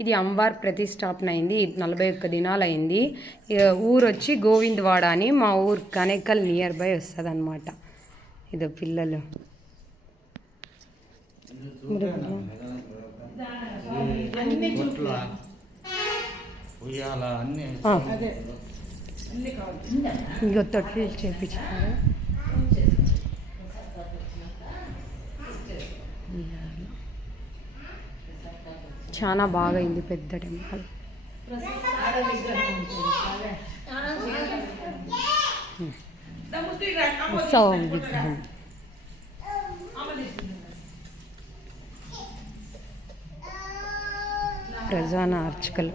ఇది అమ్మవారి ప్రతిష్టాపన అయింది. 41 దినాలు అయింది. ఊరు వచ్చి గోవిందవాడ అని, మా ఊరు కనేకల్ నియర్ బై వస్తుంది అనమాట. ఇదో పిల్లలు ఇంకో తొట్లు చేపించారు. చాలా బాగా అయింది, పెద్ద టెంపుల్. ఉత్సవం విగ్రహం. ప్రధాన అర్చకులు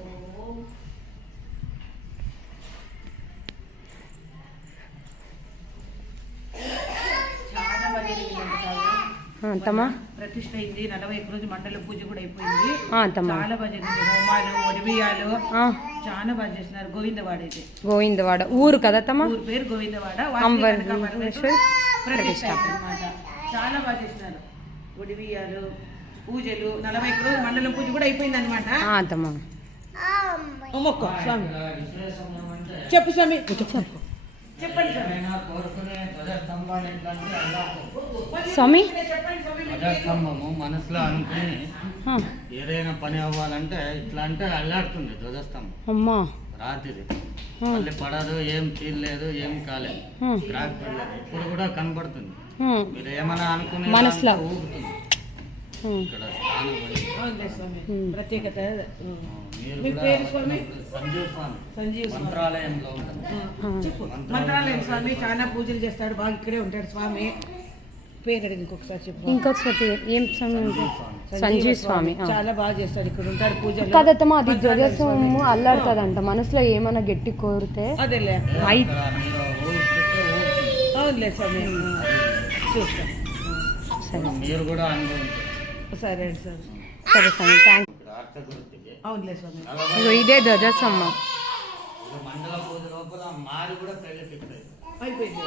తమ్మా ప్రతిష్ట అయింది. 41 రోజు మండల పూజ కూడా అయిపోయింది. చాలా బాగా జరిగింది. హోమాలు, ఒడిబియ్యాలు చాలా బాగా చేసినారు. గోవిందవాడ ఊరు కదా తమ్మా, ఊరు పేరు గోవిందవాడ. ప్రతిష్ట అన్నమాట. చాలా బాగా చేసినారు. ఒడిబియ్యాలు, పూజలు, 41 రోజు మండలం పూజ కూడా అయిపోయింది అనమాట. స్వామి చెప్పు స్వామి, చెప్పండి స్వామి. ధ్వజస్తంభము మనసులో అనుకుని ఏదైనా పని అవ్వాలంటే ఇట్లా అంటే అల్లాడుతుంది ధ్వజస్తంభం. అమ్మా రాత్రి మళ్ళీ పడదు, ఏం తీయలేదు, ఏం కాలేదు, క్రాక్ పడలేదు. ఇప్పుడు కూడా కనబడుతుంది. మీరు ఏమైనా అనుకునే మనసులో ఊగుతుంది. ఇక్కడ ప్రత్యేకత. సంజీవ్ మంత్రాలయంలో ఉంటుంది. మంత్రాలయం స్వామి చాలా పూజలు చేస్తాడు. బాగా ఇక్కడే ఉంటాడు స్వామి. పేరు ఇంకొకసారి చెప్పు. ఇంకొకసారి ఏం స్వామి? సంజీవ్ స్వామి. చాలా బాగా చేస్తాడు. ఇక్కడ ఉంటాడు పూజలు. కదమ్మా, అది ధ్వజస్తంభము అల్లాడుతుందంట. మనసులో ఏమైనా గట్టి కోరితే అదేలే. అవునులే స్వామి, చూస్తాం. మీరు కూడా అనుభవించారు. సరే సార్. సరే స్వామి, థ్యాంక్ యూ. అవునులే స్వామి. ఇదే ధ్వజస్తంభం. మండల పూజ లోపల మాది కూడా పెళ్లి ఫిక్స్ అయిపోయింది.